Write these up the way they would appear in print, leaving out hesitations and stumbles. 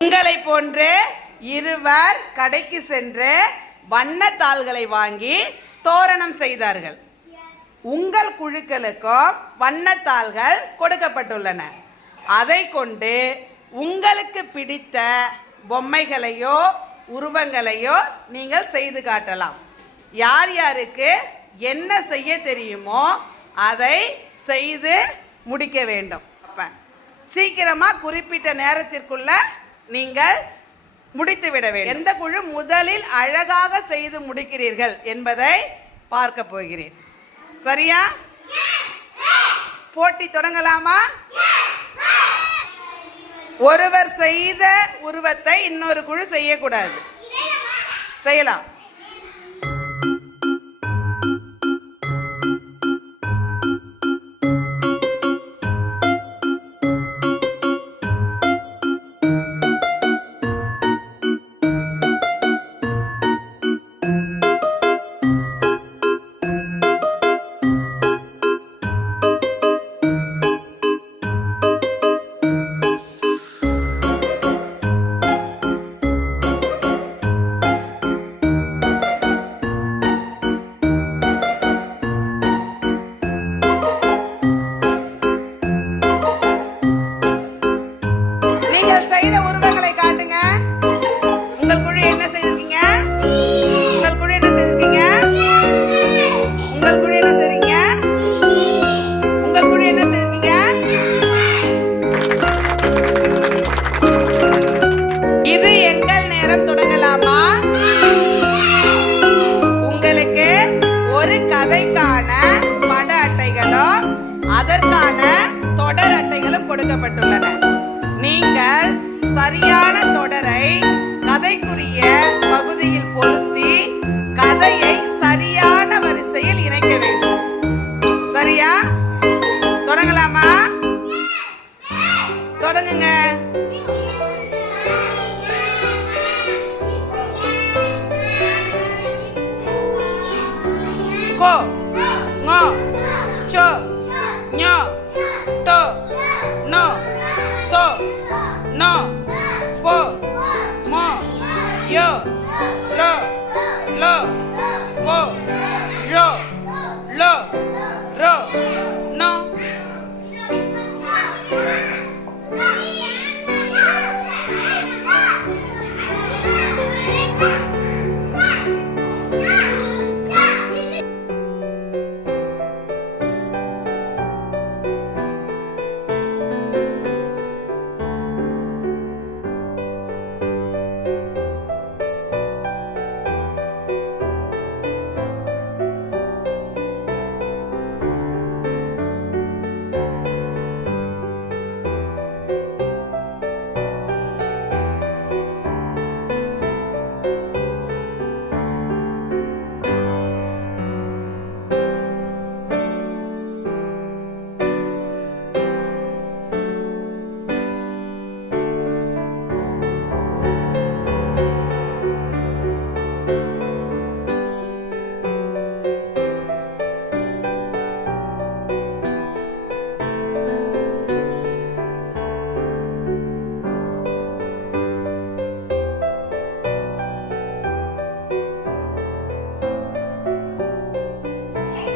உங்களை போன்று இருவர் கடைக்கு சென்று வண்ணத்தாள்களை வாங்கி தோரணம் செய்தார்கள். உங்கள் குழுக்களுக்கும் வண்ணத்தாள்கள் கொடுக்கப்பட்டுள்ளன. அதை கொண்டு உங்களுக்கு பிடித்த பொம்மைகளையோ உருவங்களையோ நீங்கள் செய்து காட்டலாம். யார் யாருக்கு என்ன செய்ய தெரியுமோ அதை செய்து முடிக்க வேண்டும். சீக்கிரமாக குறிப்பிட்ட நேரத்திற்குள்ள நீங்கள் முடித்து விட வேண்டும். எந்த குழு முதலில் அழகாக செய்து முடிக்கிறீர்கள் என்பதை பார்க்க போகிறேன். சரியா? போட்டி தொடங்கலாமா? ஒருவர் செய்த உருவத்தை இன்னொரு குழு செய்யக்கூடாது. செய்யலாம். செய்த உருவங்களை காட்டுங்க. உங்கள் குழு என்ன செய்திருக்கீங்க? உங்கள் குழு என்ன செய்திருக்கீங்க? உங்கள் குழு என்ன செய்றீங்க? உங்கள் குழு என்ன செய்திருக்கீங்க? இது எங்கள் நேரம் தொடங்கலாமா? உங்களுக்கு ஒரு கதைக்கான பட அட்டைகளும் அதற்கான தொடர் அட்டைகளும் கொடுக்கப்பட்டுள்ளன. நீங்கள் சரியான தொடரை கதைக்குரிய பகுதியில் பொருத்தி கதையை சரியான வரிசையில் இணைக்க வேண்டும். சரியா? தொடங்கலாமா? தொடங்குங்க. கோ ngோ சோ ஞோ டோ நோ to no po mo yo lo lo wo ro lo ro no.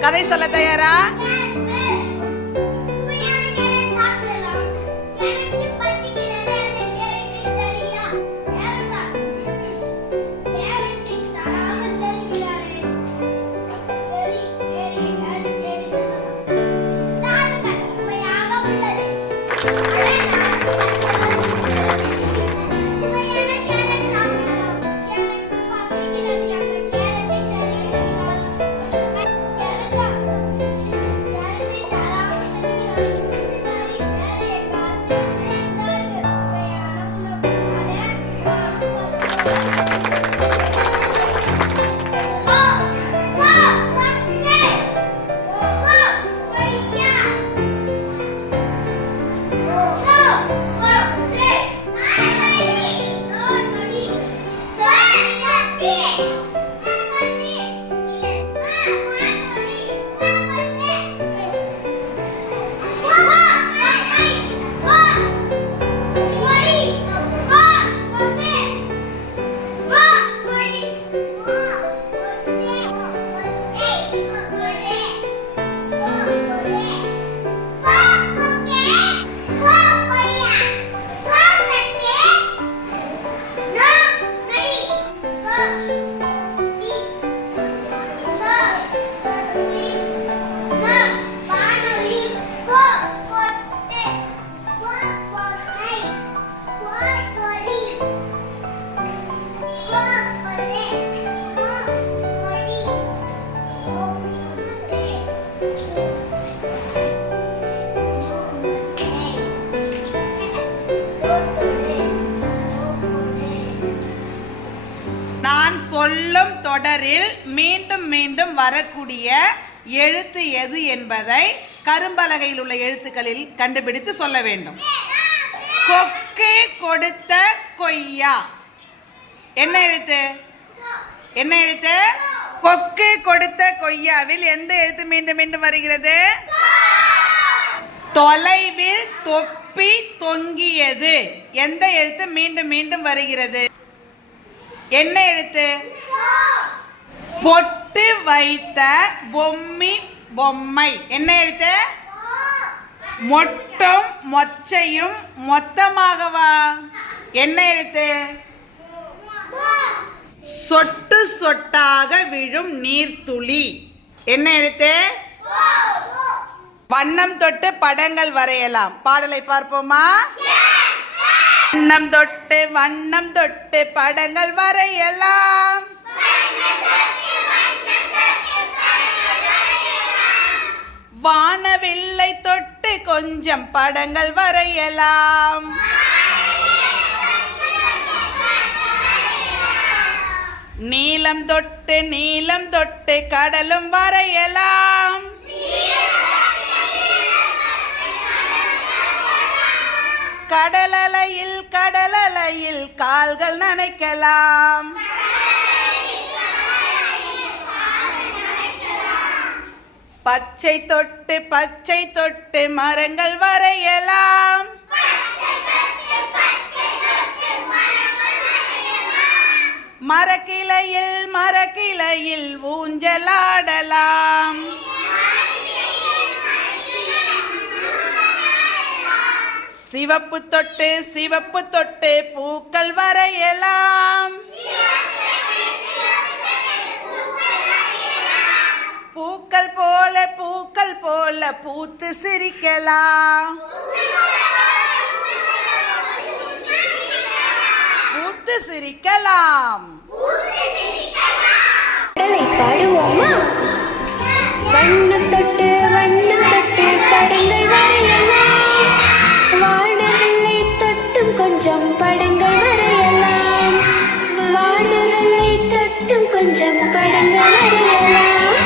கதை சொல்ல தயாரா? நான் சொல்லும் தொடரில் மீண்டும் மீண்டும் வரக்கூடிய எழுத்து எது என்பதை கரும்பலகையில் உள்ள எழுத்துக்களில் கண்டுபிடித்து சொல்ல வேண்டும். கொக்கு கொடுத்த கொய்யா என்ன எழுத்து? என்ன எழுத்து? கொக்கு கொடுத்த கொய்யாவில் எந்த எழுத்து மீண்டும் மீண்டும் வருகிறது? தொலைவில் தொப்பி தொங்கியது எந்த எழுத்து மீண்டும் மீண்டும் வருகிறது? என்ன எழுத்து? பொட்டு வைத்த பொம்மி பொம்மை என்ன எழுத்து? மொட்டும் மொச்சையும் மொத்தமாகவா என்ன எழுத்து? சொட்டு சொட்டாக விழும் நீர்த்துளி என்ன எழுத்து? வண்ணம் தொட்டு படங்கள் வரையலாம். பாடலை பார்ப்போமா? வண்ணம் தொட்டு படங்கள் வரையலாம். வானவில்லை தொட்டு கொஞ்சம் படங்கள் வரையலாம். நீலம் தொட்டு கடலும் வரையலாம். கடலலையில் கால்கள் நனைக்கலாம். பச்சை தொட்டு மரங்கள் வரையலாம். மரக்கிளையில் ஊஞ்சலாடலாம். சிவப்பு தொட்டு பூக்கள் வரையலாம். பூக்கள் போல பூத்து சிரிக்கலாம். பூத்து சிரிக்கலாம். பாடுவோமா? வண்ணம் தொட்டு படங்கள் வரையலாம். வானவில்லை தொட்டும் கொஞ்சம் படங்கள் வரையலாம். வானவில்லை தொட்டும் கொஞ்சம் படங்கள் வரையலாம்.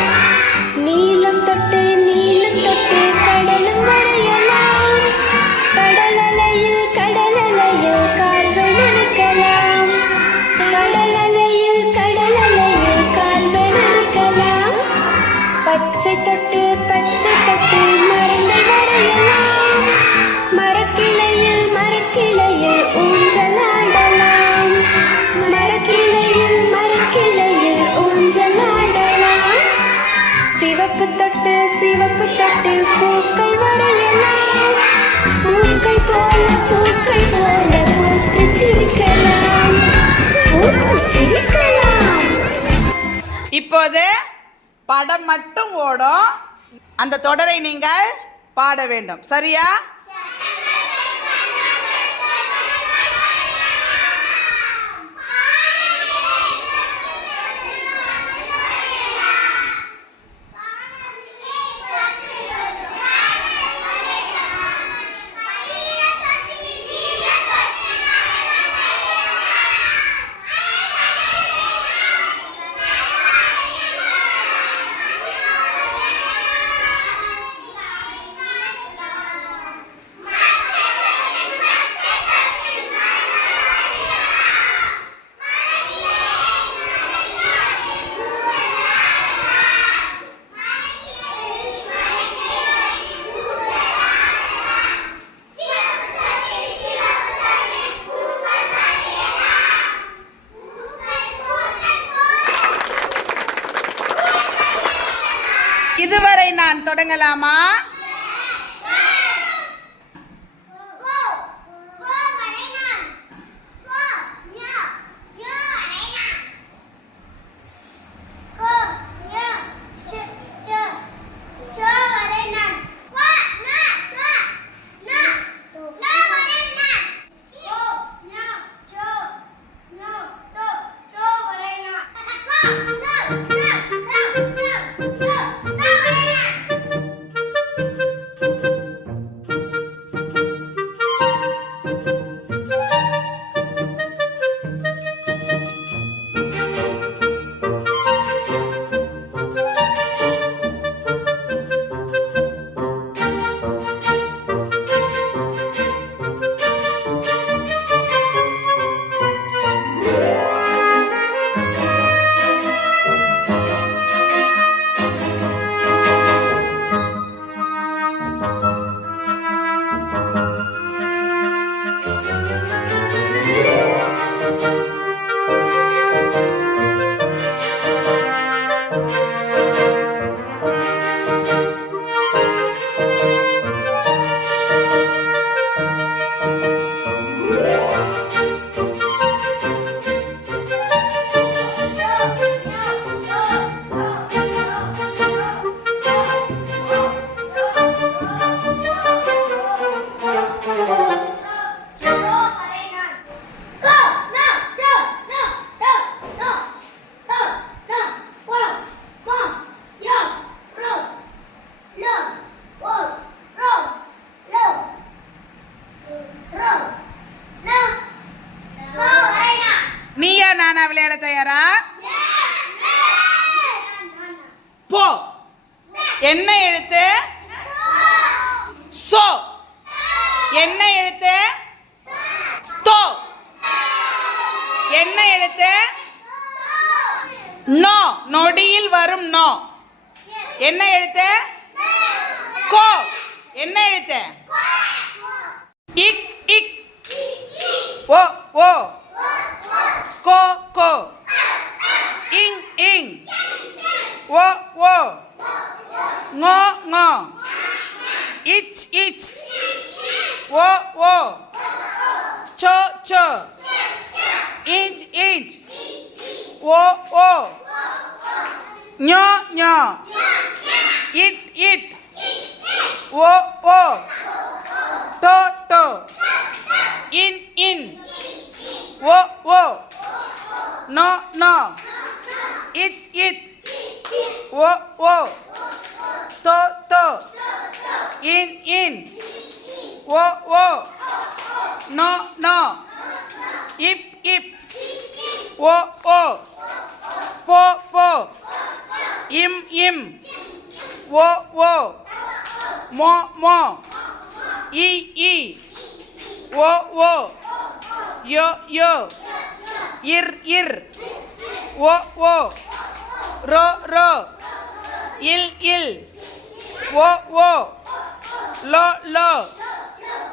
நீலம் தொட்டு கடலும் வரையலாம். கடலலையில் கால்கள் நனைக்கலாம். கடலலையில் கால்கள் நனைக்கலாம். பச்சை தொட்டு மரங்கள் வரையலாம். மரக்கிளையில் ஊஞ்சலாடலாம். மரக்கிளையில் ஊஞ்சலாடலாம். சிவப்பு தொட்டு பூக்கள் வரையலாம். பூக்கள் போல பூத்து சிரிக்கலாம். இப்போது படம் மட்டும் ஓடும். அந்த தொடரை நீங்கள் பாட வேண்டும். சரியா? இதுவரை நான் தொடங்கலாமா? நீயா நானா விளையாட தயாரா? போ. என்ன எழுத்து? சோ. என்ன எழுத்து? தோ. என்ன எழுத்து? நோ. நொடியில் வரும் நோ. என்ன எழுத்து? கோ. என்ன எழுத்து? இக் இக். ஓ ஓ. கோ கோ. இங் இங். ஓ ஓ. ngோ ngோ. இச் இச். ஓ ஓ. சோ சோ. இஞ்ச் இஞ்ச். ஓ ஓ. ஞோ ஞோ. இட் இட். ஓ ஓ. டோ டோ. இன் இன். ஓ ஓ. நோ நோ. இட் இட். ஓ ஓ. தோ தோ. இன் இன். ஓ ஓ. நோ நோ. இப் இப். ஓ ஓ. போ போ. இம் இம். ஓ ஓ. மோ மோ. இ இ. ஓ ஓ. யோ யோ. இர் இர். ஓ ஓ. ரோ ரோ. இல் இல். ஓ ஓ. லோ லோ.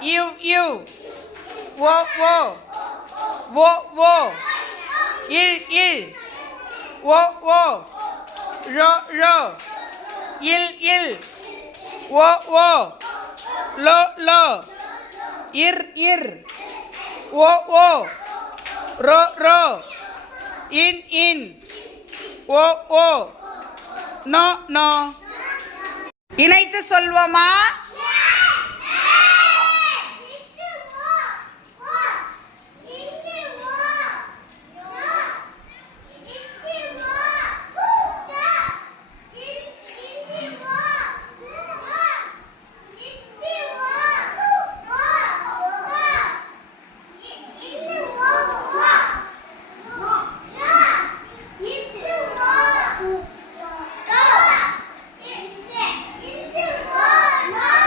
யூ யூ. ஓ ஓ. ஓ ஓ. இல் இல். ஓ ஓ. ரோ ரோ. இல் இல். ஓ ஓ. லோ லோ. இர் இர். ஓ ஓ. ரோ ரோ. இன் இன். ஓ ஓ. நோ நோ. இணைத்து சொல்வோமா? No!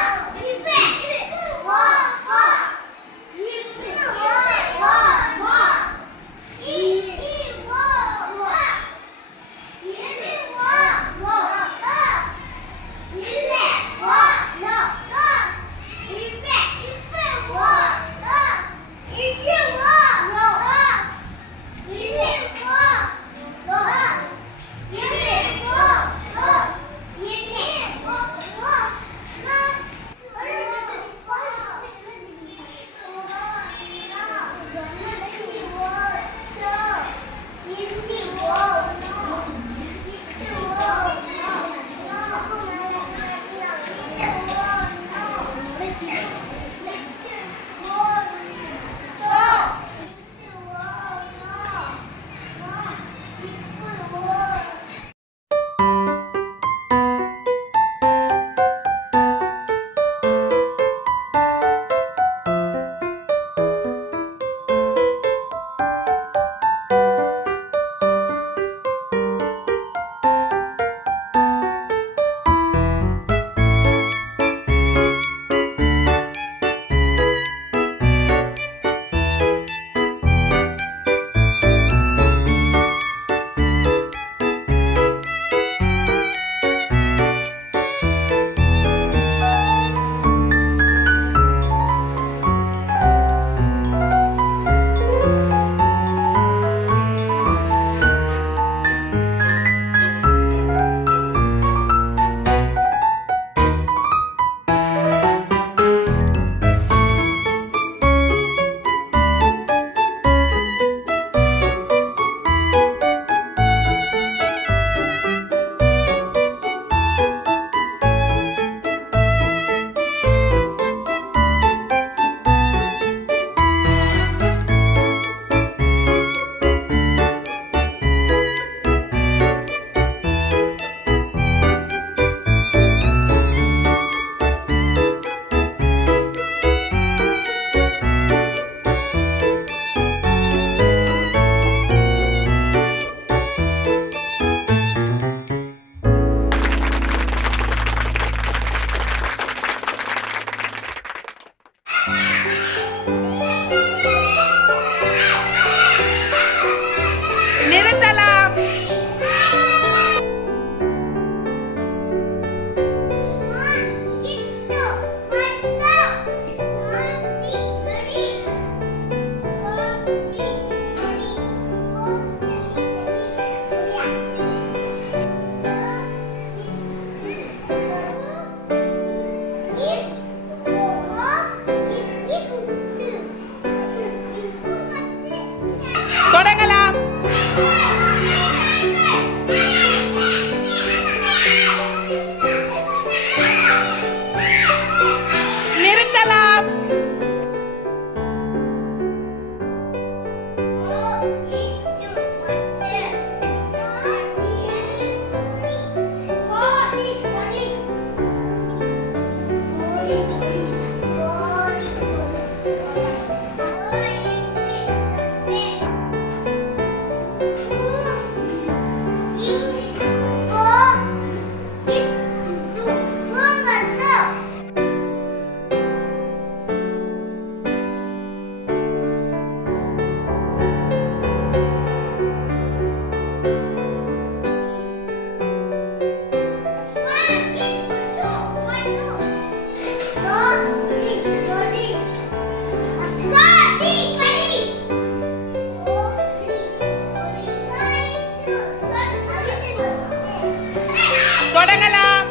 தொடங்கலாம்.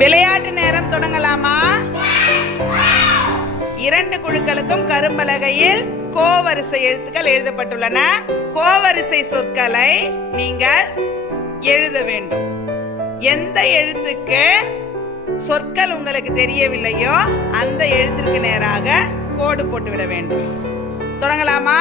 விளையாட்டு நேரம் தொடங்கலாமா? 2 குழுக்களுக்கும் கரும்பலகையில் கோவரிசை எழுத்துக்கள் எழுதப்பட்டுள்ளன. கோவரிசை சொற்களை நீங்கள் எழுத வேண்டும். எந்த எழுத்துக்கு சொற்கள் உங்களுக்கு தெரியவில்லையோ அந்த எழுத்திற்கு நேராக கோடு போட்டுவிட வேண்டும். தொடங்கலாமா?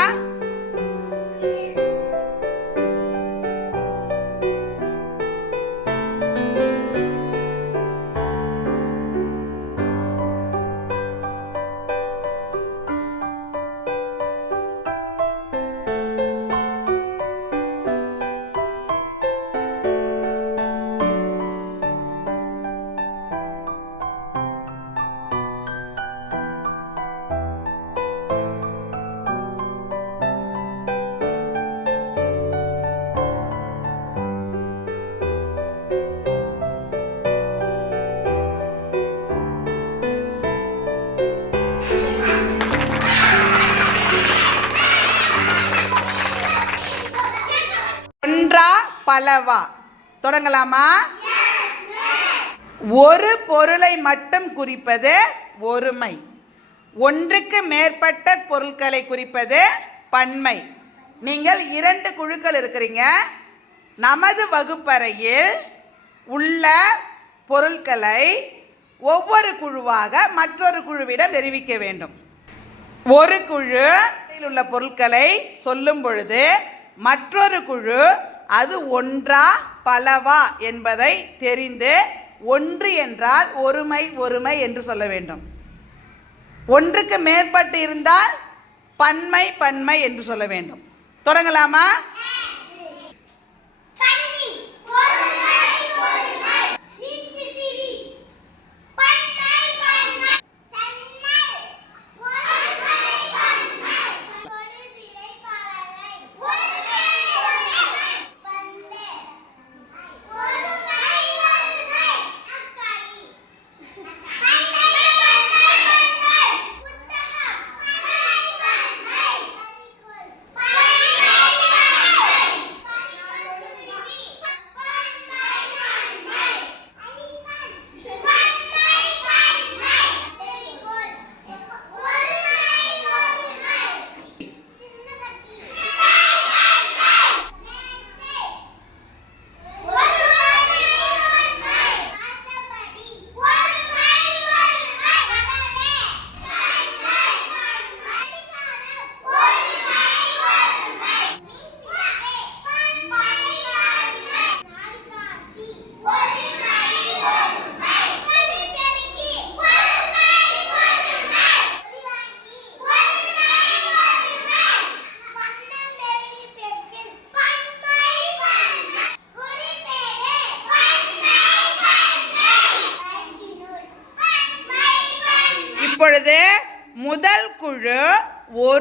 ஒன்றா பலவா? தொடங்கலாமா? ஒரு பொருளை மட்டும் குறிப்பது ஒருமை. ஒன்றுக்கு மேற்பட்ட பொருட்களை குறிப்பது பன்மை. நீங்கள் 2 குழுக்கள் இருக்கிறீங்க. நமது வகுப்பறையில் உள்ள பொருட்களை ஒவ்வொரு குழுவாக மற்றொரு குழுவிடம் தெரிவிக்க வேண்டும். ஒரு குழு உள்ள பொருட்களை சொல்லும் பொழுது மற்றொரு குழு அது ஒன்றா பலவா என்பதை தெரிந்து ஒன்று என்றால் ஒருமை ஒருமை என்று சொல்ல வேண்டும். ஒன்றுக்கு மேற்பட்டு இருந்தால் பன்மை பன்மை என்று சொல்ல வேண்டும். தொடங்கலாமா?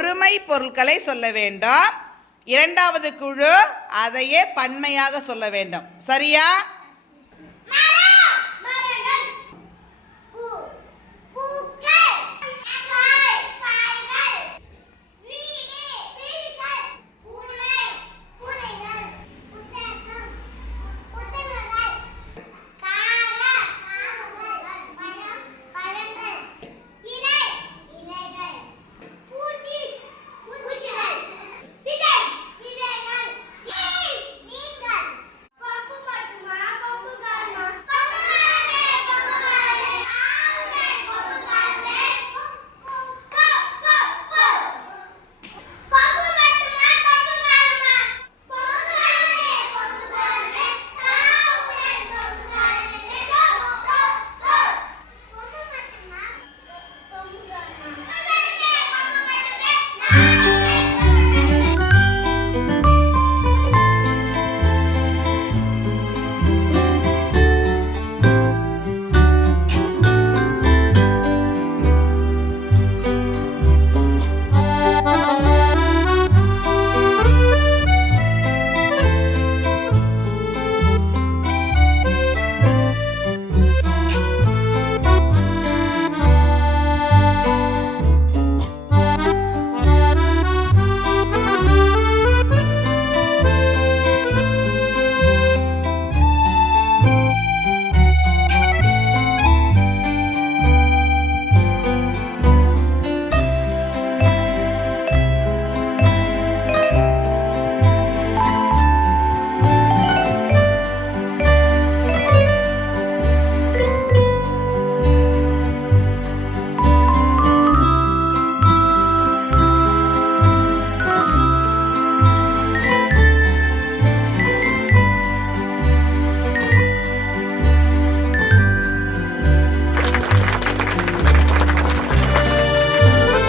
ஒருமை பொருட்களை சொல்ல வேண்டும். இரண்டாவது குழு அதையே பன்மையாக சொல்ல வேண்டும். சரியா?